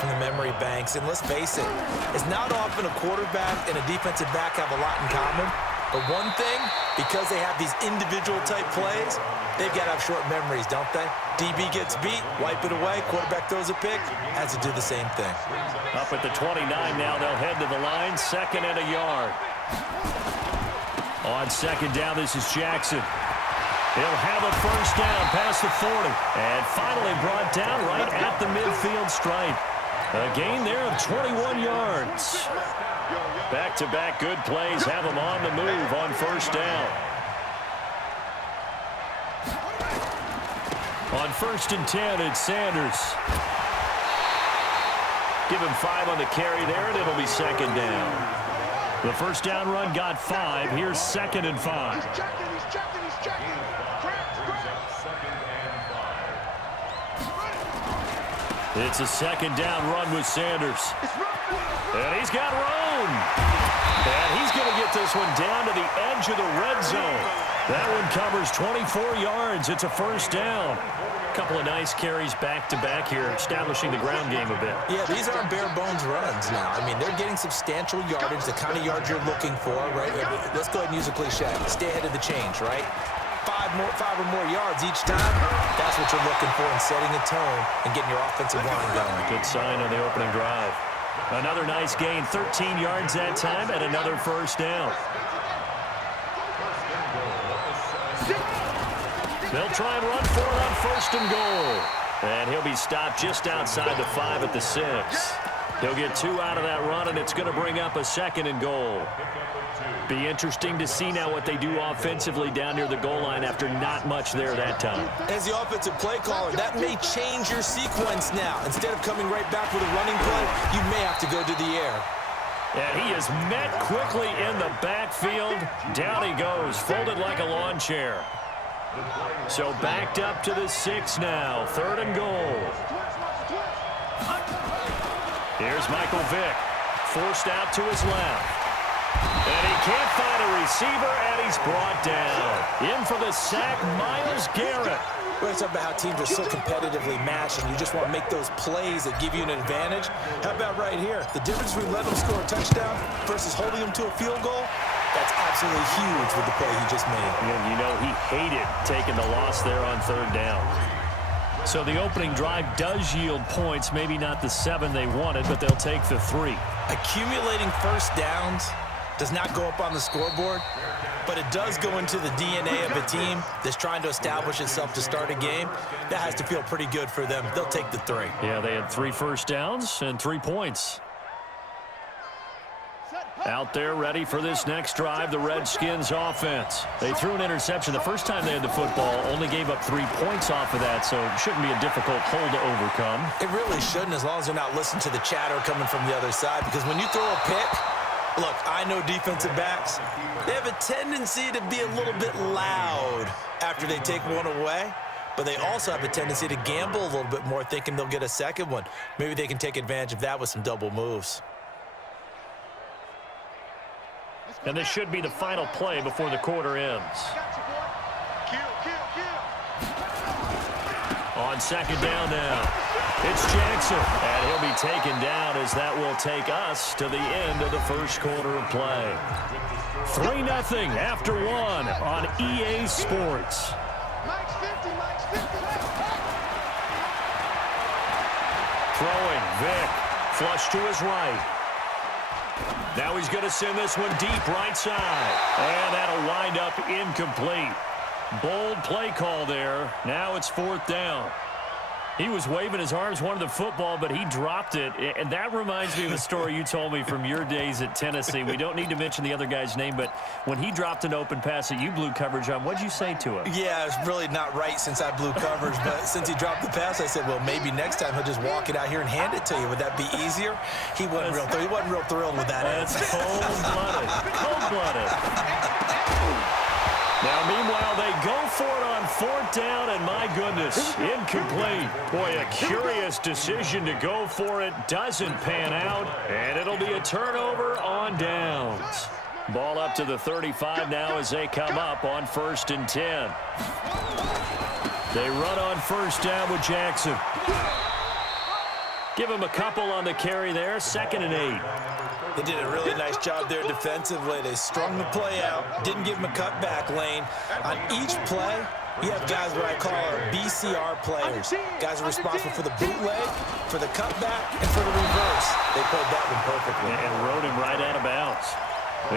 from the memory banks. And let's face it, it's not often a quarterback and a defensive back have a lot in common. But one thing, because they have these individual-type plays, they've got to have short memories, don't they? DB gets beat, wipe it away, quarterback throws a pick, has to do the same thing. Up at the 29 now, they'll head to the line, 2nd and a yard. On 2nd down, this is Jackson. He'll have a first down past the 40. And finally brought down right at the midfield stripe. A gain there of 21 yards. Back-to-back good plays have them on the move on first down. On 1st and 10, it's Sanders. Give him 5 on the carry there, and it'll be 2nd down. The first down run got 5. Here's 2nd and 5. He's checking. It's a 2nd down run with Sanders. And he's got room. And he's going to get this one down to the edge of the red zone. That one covers 24 yards. It's a first down. Couple of nice carries back-to-back here, establishing the ground game a bit. Yeah, these aren't bare-bones runs now. I mean, they're getting substantial yardage, the kind of yards you're looking for, right? Let's go ahead and use a cliche. Stay ahead of the change, right? 5 or more yards each time, that's what you're looking for in setting a tone and getting your offensive line going. Good sign on the opening drive. Another nice gain, 13 yards that time, and another first down. They'll try and run for it on 1st and goal. And he'll be stopped just outside the 5 at the 6. He'll get 2 out of that run, and it's going to bring up a 2nd and goal. Be interesting to see now what they do offensively down near the goal line after not much there that time. As the offensive play caller, that may change your sequence now. Instead of coming right back with a running play, you may have to go to the air. And he is met quickly in the backfield. Down he goes, folded like a lawn chair. So backed up to the 6 now, 3rd and goal. Here's Michael Vick, forced out to his left. And he can't find a receiver, and he's brought down. In for the sack, Myles Garrett. We're talking about how teams are so competitively matched, and you just want to make those plays that give you an advantage. How about right here? The difference between letting them score a touchdown versus holding them to a field goal, that's absolutely huge with the play he just made. And you know he hated taking the loss there on 3rd down. So the opening drive does yield points, maybe not the 7 they wanted, but they'll take the 3. Accumulating first downs does not go up on the scoreboard, but it does go into the DNA of a team that's trying to establish itself to start a game. That has to feel pretty good for them. They'll take the 3. Yeah, they had 3 first downs and 3 points. Out there ready for this next drive, the Redskins offense. They threw an interception the first time they had the football, only gave up 3 points off of that, so it shouldn't be a difficult hole to overcome. It really shouldn't, as long as they're not listening to the chatter coming from the other side, because when you throw a pick, look, I know defensive backs, they have a tendency to be a little bit loud after they take one away, but they also have a tendency to gamble a little bit more, thinking they'll get a second one. Maybe they can take advantage of that with some double moves. And this should be the final play before the quarter ends. On 2nd down now, it's Jackson. And he'll be taken down as that will take us to the end of the first quarter of play. 3-0 after 1 on EA Sports. Throwing, Vick, flush to his right. Now he's going to send this one deep right side. And that'll wind up incomplete. Bold play call there. Now it's 4th down. He was waving his arms, wanted the football, but he dropped it. And that reminds me of a story you told me from your days at Tennessee. We don't need to mention the other guy's name, but when he dropped an open pass that you blew coverage on, what'd you say to him? Yeah, it's really not right since I blew coverage, but since he dropped the pass, I said, well, maybe next time he'll just walk it out here and hand it to you. Would that be easier? He wasn't real thrilled with that. That's cold-blooded. Cold-blooded. Now, meanwhile, they go for it on 4th down, and my goodness, incomplete. Boy, a curious decision to go for it. Doesn't pan out, and it'll be a turnover on downs. Ball up to the 35 now as they come up on 1st and 10. They run on 1st down with Jackson. Give him a couple on the carry there, 2nd and 8. They did a really nice job there defensively. They strung the play out, didn't give him a cutback lane. On each play, you have guys what I call our BCR players. Guys are responsible for the bootleg, for the cutback, and for the reverse. They played that one perfectly. And rode him right out of bounds.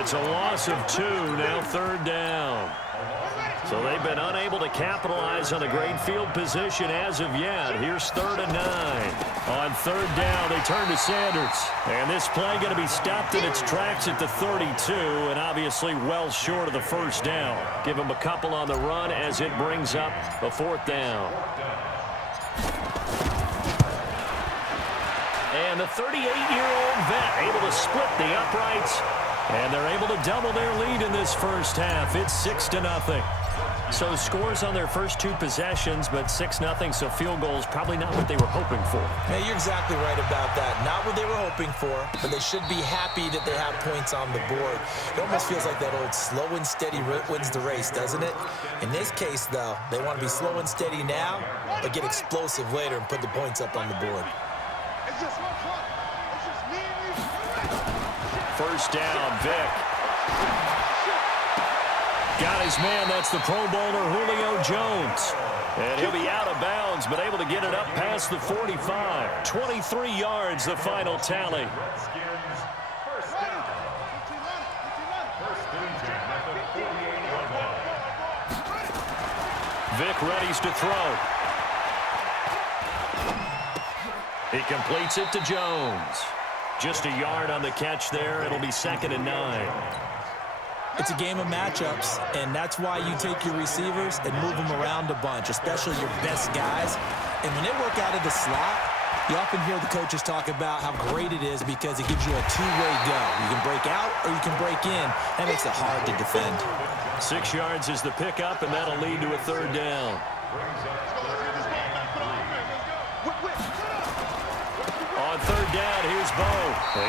It's a loss of 2, now 3rd down. So they've been unable to capitalize on the great field position as of yet. Here's 3rd and 9. On 3rd down, they turn to Sanders. And this play going to be stopped in its tracks at the 32, and obviously well short of the 1st down. Give him a couple on the run as it brings up a 4th down. And the 38-year-old vet able to split the uprights. And they're able to double their lead in this first half. It's 6-0. So scores on their first 2 possessions, but 6-0, so field goals probably not what they were hoping for. Yeah, you're exactly right about that. Not what they were hoping for, but they should be happy that they have points on the board. It almost feels like that old slow and steady wins the race, doesn't it? In this case, though, they want to be slow and steady now, but get explosive later and put the points up on the board. It's just one play. It's just me and you. 1st down, Vic. Got his man. That's the Pro Bowler Julio Jones. And he'll be out of bounds, but able to get it up past the 45. 23 yards, the final tally. Vic readies to throw. He completes it to Jones. Just a yard on the catch there. It'll be 2nd and 9. It's a game of matchups, and that's why you take your receivers and move them around a bunch, especially your best guys. And when they work out of the slot, you often hear the coaches talk about how great it is because it gives you a two-way go. You can break out or you can break in. That makes it hard to defend. 6 yards is the pickup, and that'll lead to a 3rd down. On 3rd down, here's Bo.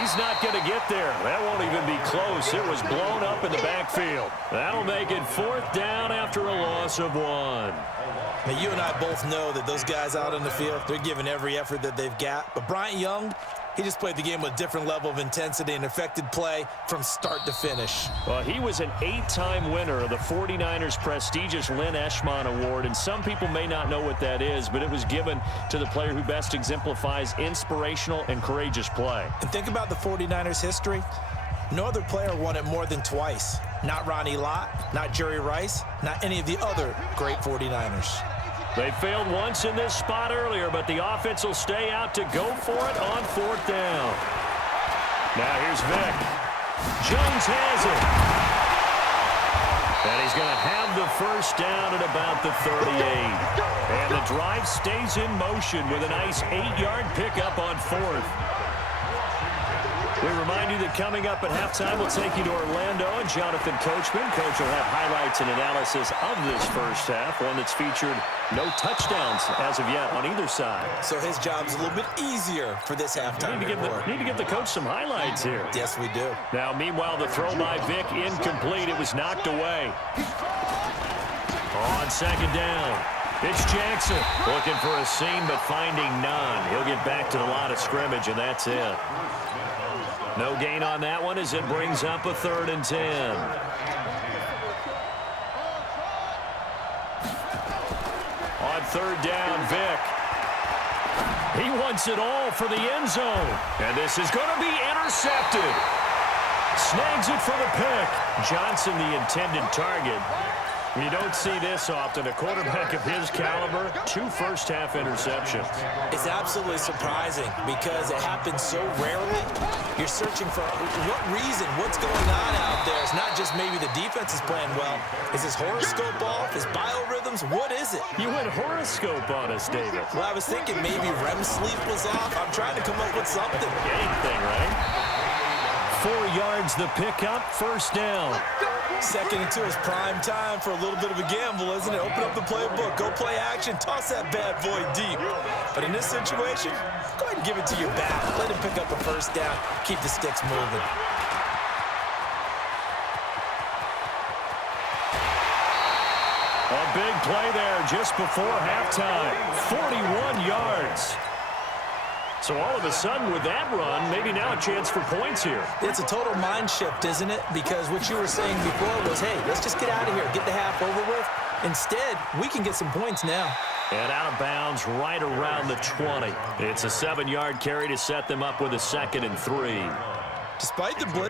He's not going to get there. That won't even be close. It was blown up in the backfield. That'll make it 4th down after a loss of 1. Now, you and I both know that those guys out on the field, they're giving every effort that they've got. But Bryant Young, he just played the game with a different level of intensity and affected play from start to finish. Well, he was an 8-time winner of the 49ers' prestigious Lynn Eshmont Award, and some people may not know what that is, but it was given to the player who best exemplifies inspirational and courageous play. And think about the 49ers' history. No other player won it more than twice. Not Ronnie Lott, not Jerry Rice, not any of the other great 49ers. They failed once in this spot earlier, but the offense will stay out to go for it on 4th down. Now here's Vic. Jones has it. And he's going to have the 1st down at about the 38. And the drive stays in motion with a nice 8-yard pickup on 4th. We remind you that coming up at halftime, we'll take you to Orlando and Jonathan Coachman. Coach will have highlights and analysis of this first half, one that's featured no touchdowns as of yet on either side. So his job's a little bit easier for this halftime report. Need to give the coach some highlights here. Yes, we do. Now, meanwhile, the throw by Vic incomplete. It was knocked away. On 2nd down, it's Jackson looking for a seam but finding none. He'll get back to the line of scrimmage, and that's it. No gain on that one as it brings up a 3rd and 10. On 3rd down, Vic. He wants it all for the end zone. And this is going to be intercepted. Snags it for the pick. Johnson, the intended target. You don't see this often. A quarterback of his caliber, 2 first-half interceptions. It's absolutely surprising because it happens so rarely. You're searching for what reason, what's going on out there. It's not just maybe the defense is playing well. Is his horoscope off? His biorhythms? What is it? You went horoscope on us, David. Well, I was thinking maybe REM sleep was off. I'm trying to come up with something. Anything, right? 4 yards the pickup, 1st down. 2nd and 2 is prime time for a little bit of a gamble, isn't it? Open up the playbook, go play action, toss that bad boy deep. But in this situation, go ahead and give it to your back. Let him pick up a 1st down, keep the sticks moving. A big play there just before halftime, 41 yards. So all of a sudden with that run, maybe now a chance for points here. It's a total mind shift, isn't it? Because what you were saying before was, hey, let's just get out of here, get the half over with. Instead, we can get some points now. And out of bounds right around the 20. It's a 7-yard carry to set them up with a 2nd and 3. Despite the blitz,